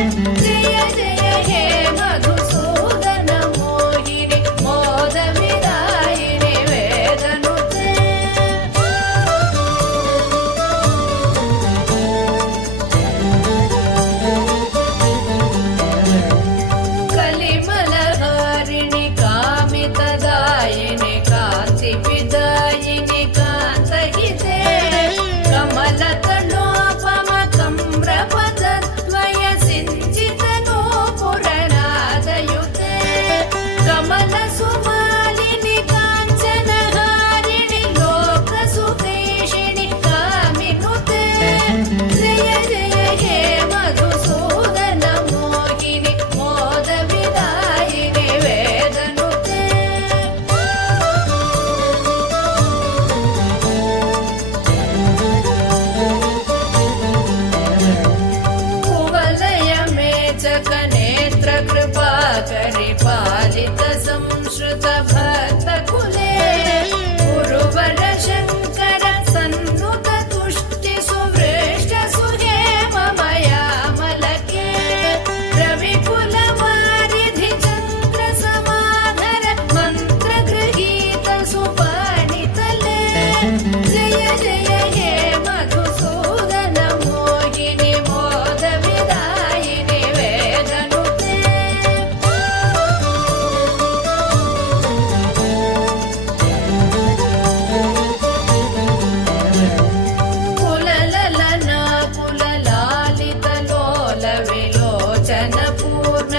जय जय हे मधुसूदन मोहिनि मोद विदायिनि वेदनुते कलिमलहारिणि कामितदायिनि कान्तिविदायिनि कान्तहिते कमलतनोपम कम्रपदद्वय सिञ्चितनूपुरनादयुते कमलसुमालिनि काञ्चनहारिणि लोकसुदेशिनि कामिनुते जय जय हे मधुसूदन मोहिनि मोद विदायिनि वेदनुते कुवलय मेचकनेत्र कृपाकरि पालित संश्रुत भक्तकुले गुरुवर शङ्कर सन्नुत तुष्टि सुवृष्ट सुहेममयामलके रविकुलवारिधि चन्द्र समाधर मन्त्रगृहीत सुपाणितले जय जय हे मधुसूदन मोहिनि मोद विदायिनि वेदनुते कुलललना कुललालित लोल विलोचन पूर्ण